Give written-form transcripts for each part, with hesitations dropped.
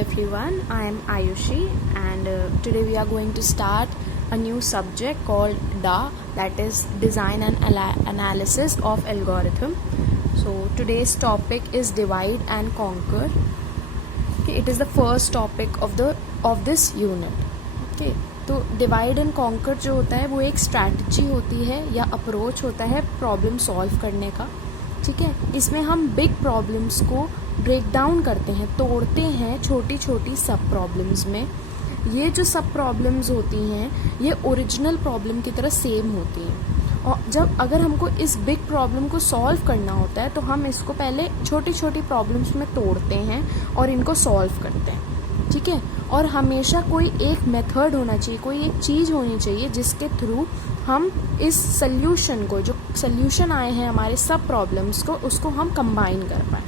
everyone, I am Ayushi and today we are going to start a new subject called DA, that is Design and Analysis of Algorithm. So today's topic is Divide and Conquer. Okay, it is the first topic of this unit. Okay, तो divide and conquer जो होता है वो एक strategy होती है या approach होता है प्रॉब्लम सॉल्व करने का. ठीक है, इसमें हम बिग प्रॉब्लम्स को ब्रेक डाउन करते हैं, तोड़ते हैं छोटी छोटी सब प्रॉब्लम्स में. ये जो सब प्रॉब्लम्स होती हैं ये ओरिजिनल प्रॉब्लम की तरह सेम होती हैं, और जब अगर हमको इस बिग प्रॉब्लम को सॉल्व करना होता है तो हम इसको पहले छोटी छोटी प्रॉब्लम्स में तोड़ते हैं और इनको सॉल्व करते हैं. ठीक है, और हमेशा कोई एक मेथड होना चाहिए, कोई एक चीज़ होनी चाहिए जिसके थ्रू हम इस सल्यूशन को, जो सल्यूशन आए हैं हमारे सब प्रॉब्लम्स को, उसको हम कंबाइन कर पाएँ.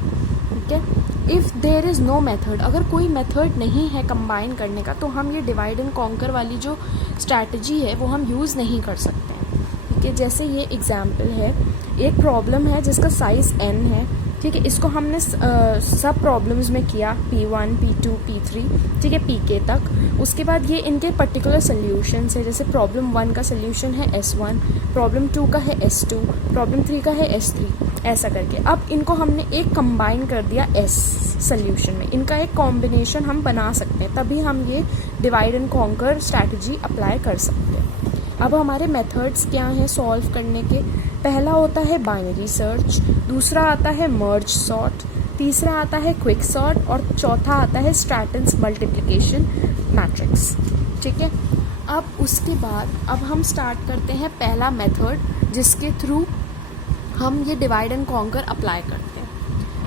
ठीक है, if there is no method, अगर कोई मेथड नहीं है कंबाइन करने का तो हम ये डिवाइड एंड कॉन्कर वाली जो स्ट्रैटेजी है वो हम यूज़ नहीं कर सकते हैं. ठीक है, जैसे ये एग्जाम्पल है, एक प्रॉब्लम है जिसका साइज़ n है. ठीक है, इसको हमने सब प्रॉब्लम्स में किया, P1, P2, P3, ठीक है, Pk तक. उसके बाद ये इनके पर्टिकुलर सोल्यूशंस है, जैसे प्रॉब्लम 1 का सोल्यूशन है S1, प्रॉब्लम 2 का है S2, प्रॉब्लम 3 का है S3, ऐसा करके. अब इनको हमने एक कंबाइन कर दिया S सोल्यूशन में, इनका एक कॉम्बिनेशन हम बना सकते हैं, तभी हम ये divide and conquer strategy apply कर सकते हैं. अब हमारे मेथड्स क्या हैं सॉल्व करने के? पहला होता है बाइनरी सर्च, दूसरा आता है मर्ज सॉर्ट, तीसरा आता है क्विक सॉर्ट और चौथा आता है स्ट्रैटन्स मल्टीप्लिकेशन मैट्रिक्स. ठीक है, अब उसके बाद अब हम स्टार्ट करते हैं पहला मेथड जिसके थ्रू हम ये डिवाइड एंड कॉन्कर अप्लाई करते हैं.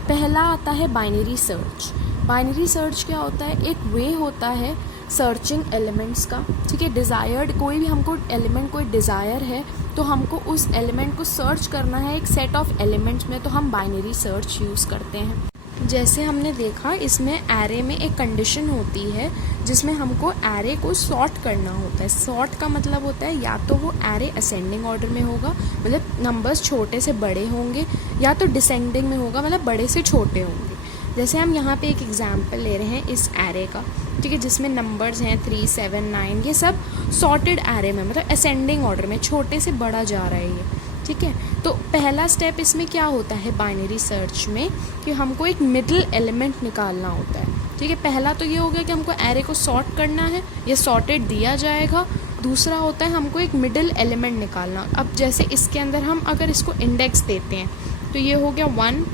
पहला आता है बाइनरी सर्च. बाइनरी सर्च क्या होता है? एक वे होता है सर्चिंग एलिमेंट्स का. ठीक है, डिज़ायर्ड कोई भी हमको एलिमेंट, कोई डिज़ायर है तो हमको उस एलिमेंट को सर्च करना है एक सेट ऑफ एलिमेंट्स में, तो हम बाइनरी सर्च यूज़ करते हैं. जैसे हमने देखा, इसमें एरे में एक कंडीशन होती है जिसमें हमको एरे को सॉर्ट करना होता है. सॉर्ट का मतलब होता है या तो वो एरे असेंडिंग ऑर्डर में होगा, मतलब नंबर्स छोटे से बड़े होंगे, या तो डिसेंडिंग में होगा, मतलब बड़े से छोटे होंगे. जैसे हम यहाँ पे एक एग्जाम्पल ले रहे हैं इस एरे का. ठीक है, जिसमें नंबर्स हैं 3, 7, 9, ये सब सॉर्टेड एरे में, मतलब असेंडिंग ऑर्डर में, छोटे से बड़ा जा रहा है ये. ठीक है, तो पहला स्टेप इसमें क्या होता है बाइनरी सर्च में कि हमको एक मिडिल एलिमेंट निकालना होता है. ठीक है, पहला तो ये हो गया कि हमको एरे को सॉर्ट करना है, ये सॉर्टेड दिया जाएगा. दूसरा होता है हमको एक मिडिल एलिमेंट निकालना. अब जैसे इसके अंदर हम अगर इसको इंडेक्स देते हैं तो ये हो गया 1,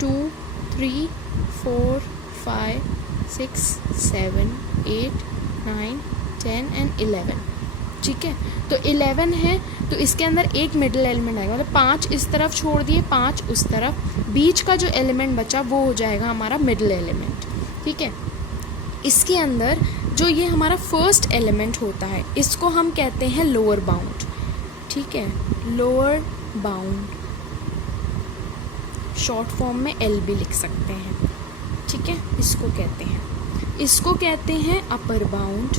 2, 3, 4, 5, 6, 7, 8, 9, 10 एंड 11. ठीक है, तो 11 है तो इसके अंदर एक मिडिल एलिमेंट आएगा, मतलब 5 इस तरफ छोड़ दिए, 5 उस तरफ, बीच का जो एलिमेंट बचा वो हो जाएगा हमारा मिडिल एलिमेंट. ठीक है, इसके अंदर जो ये हमारा फर्स्ट एलिमेंट होता है इसको हम कहते हैं लोअर बाउंड. ठीक है, लोअर बाउंड, शॉर्ट फॉर्म में L भी लिख सकते हैं. ठीक है, इसको कहते हैं अपर बाउंड.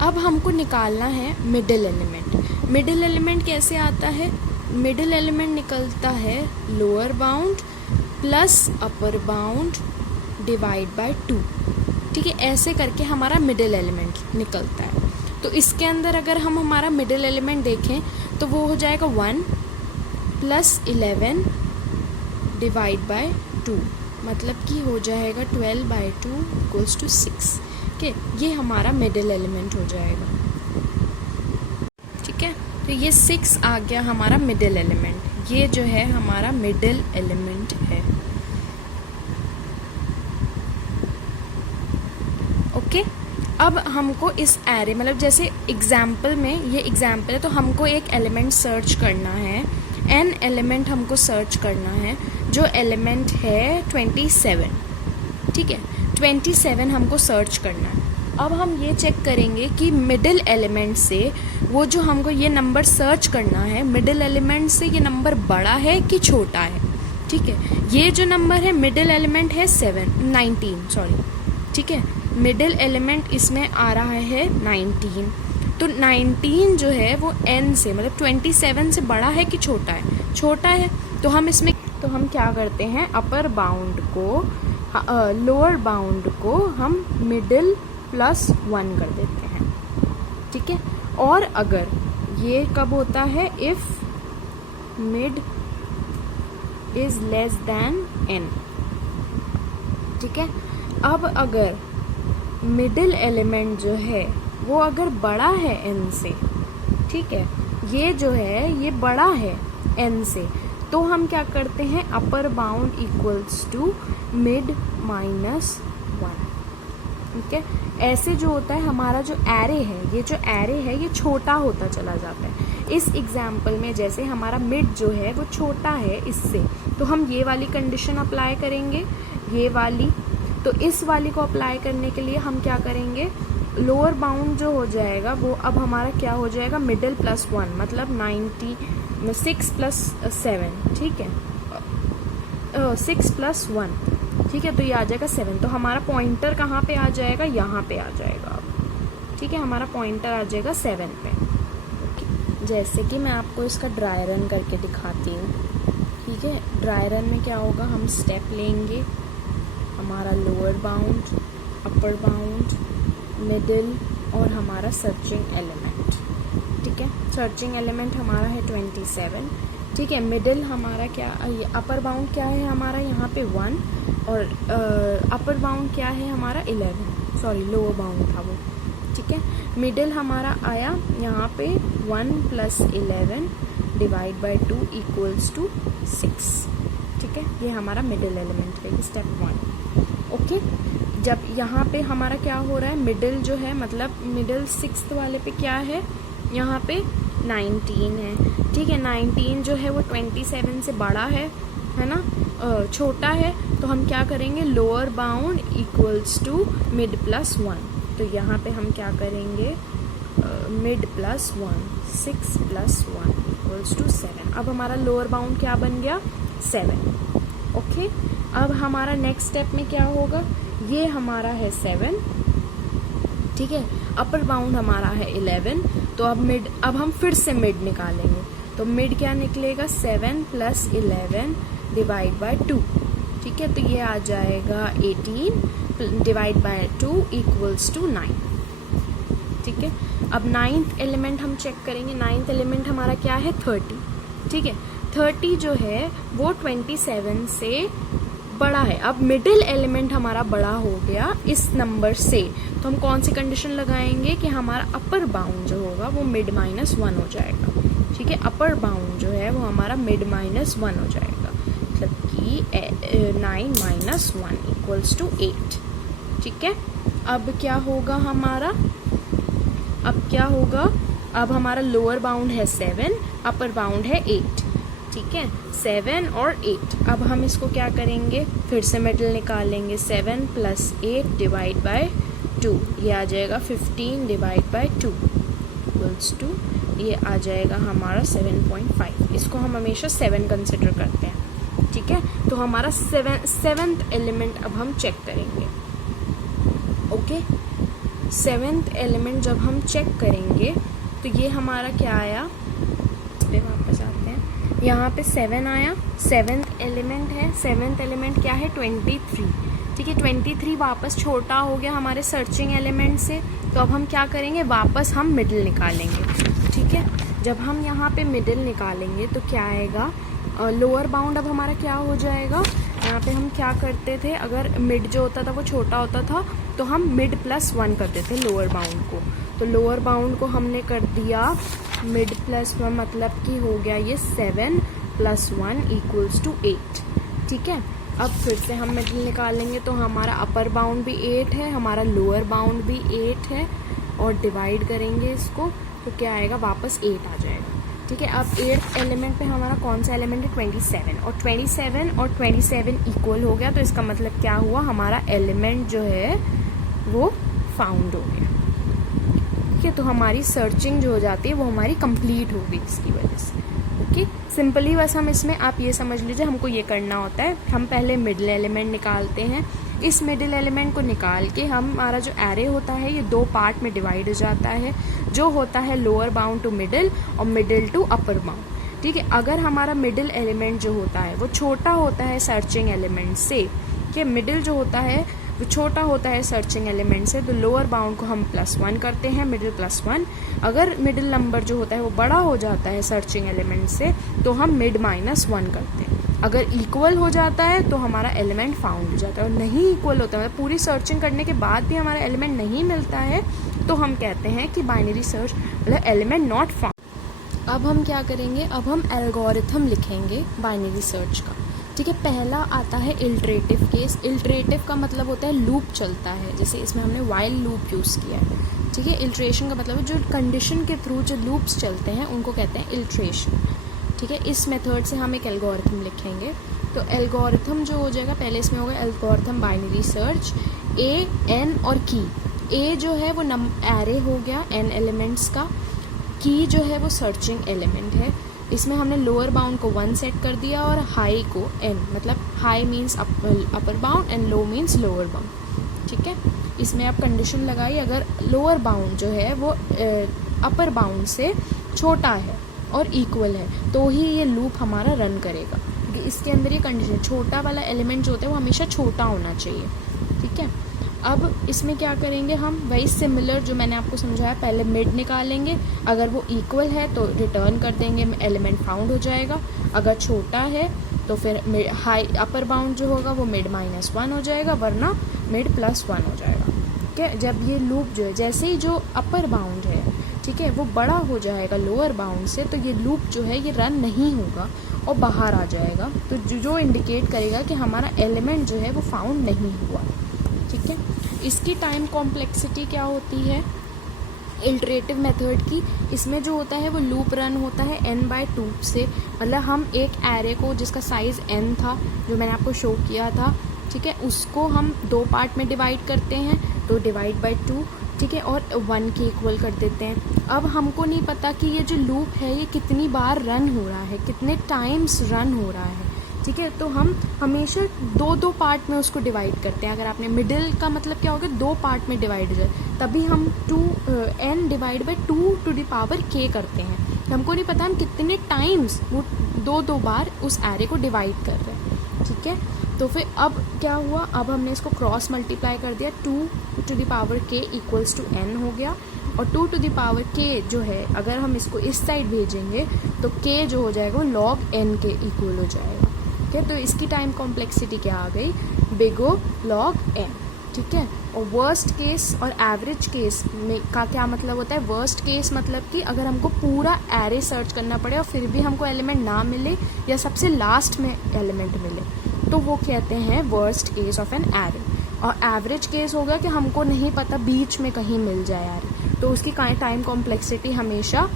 अब हमको निकालना है मिडिल एलिमेंट. मिडिल एलिमेंट कैसे आता है? मिडिल एलिमेंट निकलता है lower bound plus upper bound divide by 2. ठीक है, ऐसे करके हमारा मिडिल एलिमेंट निकलता है. तो इसके अंदर अगर हम हमारा मिडिल एलिमेंट देखें तो वो हो जाएगा 1 प्लस 11 डिवाइड बाय 2, मतलब कि हो जाएगा 12/2 इक्वल्स टू 6. ठीक है, ये हमारा मिडिल एलिमेंट हो जाएगा. ठीक है, तो ये 6 आ गया हमारा मिडिल एलिमेंट. ये जो है हमारा मिडिल एलिमेंट है. ओके, अब हमको इस एरे, मतलब जैसे एग्जाम्पल में, ये एग्जाम्पल है तो हमको एक एलिमेंट सर्च करना है, n एलिमेंट हमको सर्च करना है, जो एलिमेंट है 27. ठीक है, 27 हमको सर्च करना है. अब हम ये चेक करेंगे कि मिडिल एलिमेंट से वो जो हमको ये नंबर सर्च करना है, मिडिल एलिमेंट से ये नंबर बड़ा है कि छोटा है. ठीक है, ये जो नंबर है मिडिल एलिमेंट है 19, सॉरी. ठीक है, मिडिल एलिमेंट इसमें आ रहा है 19. तो 19 जो है वो n से, मतलब 27 से बड़ा है कि छोटा है? छोटा है. तो हम क्या करते हैं, अपर बाउंड को लोअर बाउंड को हम मिडिल प्लस 1 कर देते हैं, ठीक है। और अगर ये कब होता है, if mid is less than n, ठीक है। अब अगर मिडिल एलिमेंट जो है वो अगर बड़ा है n से, ठीक है, ये जो है ये बड़ा है n से, तो हम क्या करते हैं, upper bound equals to mid minus 1, ठीक है। ऐसे जो होता है हमारा जो एरे है, ये जो एरे है ये छोटा होता चला जाता है। इस एग्जाम्पल में जैसे हमारा मिड जो है वो छोटा है इससे, तो हम ये वाली कंडीशन अप्लाई करेंगे, ये वाली। तो इस वाली को अप्लाई करने के लिए हम क्या करेंगे, लोअर बाउंड जो हो जाएगा वो अब हमारा क्या हो जाएगा, मिडिल प्लस 1, मतलब 6 प्लस 7, ठीक है, 6 प्लस 1, ठीक है, तो ये आ जाएगा 7। तो हमारा पॉइंटर कहाँ पे आ जाएगा, यहाँ पे आ जाएगा अब, ठीक है, हमारा पॉइंटर आ जाएगा 7 पे। जैसे कि मैं आपको इसका ड्राई रन करके दिखाती हूँ, ठीक है। ड्राई रन में क्या होगा, हम स्टेप लेंगे, हमारा lower bound, upper bound, middle और हमारा सर्चिंग एलिमेंट, ठीक है। सर्चिंग एलिमेंट हमारा है 27, ठीक है। मिडिल हमारा क्या, अपर बाउंड क्या है हमारा यहाँ पे 1, और अपर बाउंड क्या है हमारा 11, सॉरी लोअर बाउंड था वो, ठीक है। मिडिल हमारा आया यहाँ पे 1 plus 11 divide by 2 equals to 6, ठीक है। ये हमारा मिडिल एलिमेंट है, स्टेप 1, ओके। जब यहाँ पे हमारा क्या हो रहा है, मिडिल जो है मतलब मिडिल 6th वाले पे क्या है, यहाँ पे 19 है, ठीक है। 19 जो है वो 27 से बड़ा है ना, छोटा है, तो हम क्या करेंगे, lower bound equals to mid plus 1। तो यहाँ पे हम क्या करेंगे, mid plus 1, 6 plus 1 equals to 7। अब हमारा लोअर बाउंड क्या बन गया, 7, ओके। अब हमारा नेक्स्ट स्टेप में क्या होगा, ये हमारा है 7, ठीक है। अपर बाउंड हमारा है 11, तो अब हम फिर से मिड निकालेंगे, तो मिड क्या निकलेगा, 7 प्लस 11 डिवाइड बाय 2, ठीक है। तो ये आ जाएगा 18 डिवाइड बाय 2 इक्वल्स टू 9, ठीक है। अब 9th एलिमेंट हम चेक करेंगे, 9th एलिमेंट हमारा क्या है, 30, ठीक है। 30 जो है वो 27 से बड़ा है। अब मिडिल एलिमेंट हमारा बड़ा हो गया इस नंबर से, तो हम कौन सी कंडीशन लगाएंगे कि हमारा अपर बाउंड जो होगा वो मिड माइनस 1 हो जाएगा, ठीक है। अपर बाउंड जो है वो हमारा मिड माइनस 1 हो जाएगा, मतलब कि 9 माइनस 1 इक्वल्स टू 8, ठीक है। अब क्या होगा हमारा, अब हमारा लोअर बाउंड है 7, अपर बाउंड है 8, ठीक है, 7 और 8। अब हम इसको क्या करेंगे, फिर से मिडिल निकालेंगे, 7 प्लस 8 डिवाइड बाय 2, ये आ जाएगा 15 डिवाइड बाय 2 इक्वल्स टू, ये आ जाएगा हमारा 7.5। इसको हम हमेशा 7 कंसिडर करते हैं, ठीक है। तो हमारा 7th एलिमेंट अब हम चेक करेंगे, ओके। 7th एलिमेंट जब हम चेक करेंगे तो ये हमारा क्या आया, इस पे वापस आते हैं, यहाँ पे 7 आया, 7th एलिमेंट है, 7th एलिमेंट क्या है, 23, ठीक है। 23 वापस छोटा हो गया हमारे सर्चिंग एलिमेंट से, तो अब हम क्या करेंगे, वापस हम मिडिल निकालेंगे, ठीक है। जब हम यहाँ पे मिडिल निकालेंगे तो क्या आएगा, लोअर बाउंड अब हमारा क्या हो जाएगा, यहाँ पे हम क्या करते थे, अगर मिड जो होता था वो छोटा होता था तो हम मिड प्लस 1 कर देते लोअर बाउंड को, तो लोअर बाउंड को हमने कर दिया मिड प्लस 1, मतलब कि हो गया ये 7 प्लस 1 इक्वल्स टू 8, ठीक है। अब फिर से हम मिडिल निकालेंगे तो हमारा अपर बाउंड भी 8 है, हमारा लोअर बाउंड भी 8 है, और डिवाइड करेंगे इसको तो क्या आएगा, वापस 8 आ जाएगा, ठीक है। अब 8th एलिमेंट पे हमारा कौन सा एलिमेंट है, 27, और 27 इक्वल हो गया, तो इसका मतलब क्या हुआ, हमारा एलिमेंट जो है वो फाउंड हो गया, ठीक है। तो हमारी सर्चिंग जो हो जाती है वो हमारी कंप्लीट हो गई इसकी वजह से, ओके। सिंपली बस हम इसमें आप ये समझ लीजिए, हमको ये करना होता है, हम पहले मिडिल एलिमेंट निकालते हैं, इस मिडिल एलिमेंट को निकाल के हमारा जो एरे होता है ये 2 पार्ट में डिवाइड हो जाता है, जो होता है लोअर बाउंड टू मिडिल और मिडिल टू अपर बाउंड। ठीक है। अगर हमारा मिडिल एलिमेंट जो होता है वो छोटा होता है सर्चिंग एलिमेंट से, कि मिडिल जो होता है वो छोटा होता है सर्चिंग एलिमेंट से, तो लोअर बाउंड को हम +1 करते हैं, मिडिल +1। अगर मिडिल नंबर जो होता है वो बड़ा हो जाता है सर्चिंग एलिमेंट से, तो हम मिड -1 करते हैं। अगर इक्वल हो जाता है तो हमारा एलिमेंट फाउंड हो जाता है, और नहीं इक्वल होता है मतलब पूरी सर्चिंग करने के बाद भी हमारा एलिमेंट नहीं मिलता है, तो हम कहते हैं कि बाइनरी सर्च मतलब एलिमेंट नॉट फाउंड। अब हम क्या करेंगे, अब हम एल्गोरिथम लिखेंगे बाइनरी सर्च का, ठीक है। पहला आता है इल्ट्रेटिव केस। इल्ट्रेटिव का मतलब होता है लूप चलता है, जैसे इसमें हमने वाइल लूप यूज़ किया है, ठीक है। इल्ट्रेशन का मतलब है जो कंडीशन के थ्रू जो लूप्स चलते हैं उनको कहते हैं इल्ट्रेशन, ठीक है। इस मेथड से हम एक एल्गोरिथम लिखेंगे। तो एल्गोरिथम जो हो जाएगा, पहले इसमें होगा एल्गोरिथम बाइनरी सर्च, ए, एन और की। ए जो है वो एरे हो गया n एलिमेंट्स का, की जो है वो सर्चिंग एलिमेंट है। इसमें हमने लोअर बाउंड को 1 सेट कर दिया और हाई को n, मतलब high means upper bound and low means lower bound, ठीक है। इसमें आप कंडीशन लगाई, अगर लोअर बाउंड जो है वो अपर बाउंड से छोटा है और इक्वल है तो ही ये लूप हमारा रन करेगा, क्योंकि इसके अंदर ये कंडीशन, छोटा वाला एलिमेंट जो होता है वो हमेशा छोटा होना चाहिए, ठीक है। अब इसमें क्या करेंगे हम, वही सिमिलर जो मैंने आपको समझाया, पहले मिड निकालेंगे, अगर वो इक्वल है तो रिटर्न कर देंगे, एलिमेंट फाउंड हो जाएगा। अगर छोटा है तो फिर हाई अपर बाउंड जो होगा वो मिड -1 हो जाएगा, वरना मिड +1 हो जाएगा, ठीक है। जब ये लूप जो है, जैसे ही जो अपर बाउंड है, ठीक है, वो बड़ा हो जाएगा लोअर बाउंड से, तो ये लूप जो है ये रन नहीं होगा और बाहर आ जाएगा, तो जो इंडिकेट करेगा कि हमारा एलिमेंट जो है वो फाउंड नहीं हुआ, ठीक है। इसकी टाइम कॉम्प्लेक्सिटी क्या होती है इल्ट्रेटिव मेथड की, इसमें जो होता है वो लूप रन होता है n/2 से, मतलब हम एक एरे को जिसका साइज़ n था, जो मैंने आपको शो किया था, ठीक है, उसको हम 2 पार्ट में डिवाइड करते हैं, तो /2, ठीक है, और 1 के इक्वल कर देते हैं। अब हमको नहीं पता कि ये जो लूप है ये कितनी बार रन हो रहा है, कितने टाइम्स रन हो रहा है, ठीक है। तो हम हमेशा 2 पार्ट में उसको डिवाइड करते हैं। अगर आपने मिडिल का मतलब क्या होगा, 2 पार्ट में डिवाइड हो जाए, तभी हम n/2k करते हैं। हमको नहीं पता हम कितने टाइम्स वो 2 बार उस एरे को डिवाइड कर रहे हैं, ठीक है। तो फिर अब क्या हुआ, अब हमने इसको क्रॉस मल्टीप्लाई कर दिया, 2k = n हो गया, और 2k जो है अगर हम इसको इस साइड भेजेंगे तो k जो हो जाएगा वो log n के इक्वल हो जाएगा, ठीक है। तो इसकी टाइम कॉम्प्लेक्सिटी क्या आ गई, बिग O log n, ठीक है। और वर्स्ट केस और एवरेज केस में का क्या मतलब होता है, वर्स्ट केस मतलब कि अगर हमको पूरा एरे सर्च करना पड़े और फिर भी हमको एलिमेंट ना मिले या सबसे लास्ट में एलिमेंट मिले, तो वो कहते हैं worst case of an array. और एवरेज केस होगा कि हमको नहीं पता, बीच में कहीं मिल जाए एरे, तो उसकी टाइम कॉम्प्लेक्सिटी हमेशा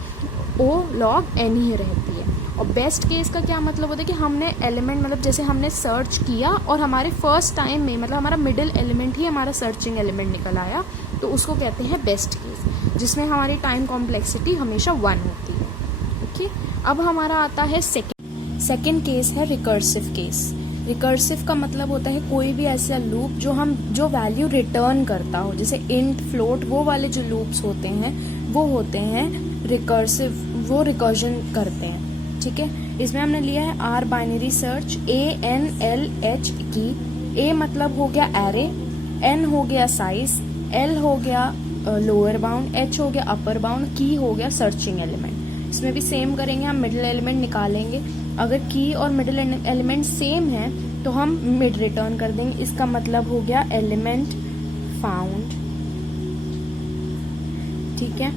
O log n ही रहती है। और बेस्ट केस का क्या मतलब होता है कि हमने एलिमेंट, मतलब जैसे हमने सर्च किया और हमारे फर्स्ट टाइम में मतलब हमारा मिडिल एलिमेंट ही हमारा सर्चिंग एलिमेंट निकल आया, तो उसको कहते हैं बेस्ट केस, जिसमें हमारी टाइम कॉम्प्लेक्सिटी हमेशा 1 होती है, ओके। अब हमारा आता है सेकेंड केस है रिकर्सिव केस। रिकर्सिव का मतलब होता है कोई भी ऐसा लूप जो वैल्यू रिटर्न करता हो, जैसे इंट, फ्लोट, वो वाले जो लूप्स होते हैं वो होते हैं रिकर्सिव, वो रिकर्जन करते हैं, ठीक है। इसमें हमने लिया है R बाइनरी सर्च, ANLH की। A मतलब हो गया एरे, N हो गया साइज, L हो गया लोअर बाउंड, H हो गया अपर बाउंड, की हो गया सर्चिंग एलिमेंट। इसमें भी सेम करेंगे, हम मिडिल एलिमेंट निकालेंगे, अगर की और मिडिल एलिमेंट सेम है तो हम मिड रिटर्न कर देंगे, इसका मतलब हो गया एलिमेंट फाउंड, ठीक है।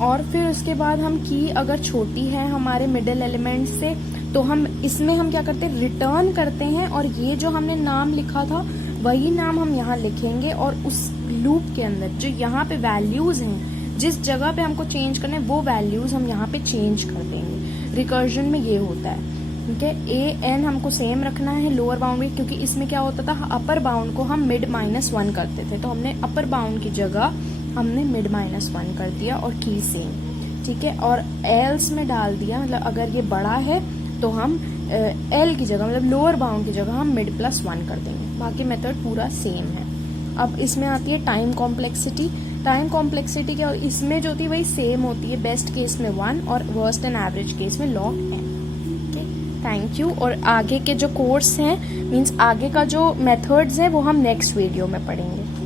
और फिर उसके बाद हम की अगर छोटी है हमारे मिडिल एलिमेंट से, तो हम इसमें हम क्या करते हैं, रिटर्न करते हैं, और ये जो हमने नाम लिखा था वही नाम हम यहाँ लिखेंगे, और उस लूप के अंदर जो यहाँ पे वैल्यूज हैं, जिस जगह पे हमको चेंज करना है वो वैल्यूज हम यहाँ पे चेंज कर देंगे। रिकर्जन में ये होता है, ठीक है। AN हमको सेम रखना है लोअर बाउंड में, क्योंकि इसमें क्या होता था, अपर बाउंड को हम मिड -1 करते थे, तो हमने अपर बाउंड की जगह हमने मिड -1 कर दिया, और की सेम, ठीक है। और एल्स में डाल दिया, मतलब अगर ये बड़ा है तो हम L की जगह, मतलब लोअर बाउंड की जगह हम मिड +1 कर देंगे। बाकी मेथड पूरा सेम है। अब इसमें आती है टाइम कॉम्प्लेक्सिटी। टाइम कॉम्प्लेक्सिटी क्या, इसमें जो होती है वही सेम होती है, बेस्ट केस में 1 और वर्स्ट एंड एवरेज केस में log n, थैंक यू। और आगे के जो कोर्स हैं मीन्स आगे का जो मेथड्स है वो हम नेक्स्ट वीडियो में पढ़ेंगे।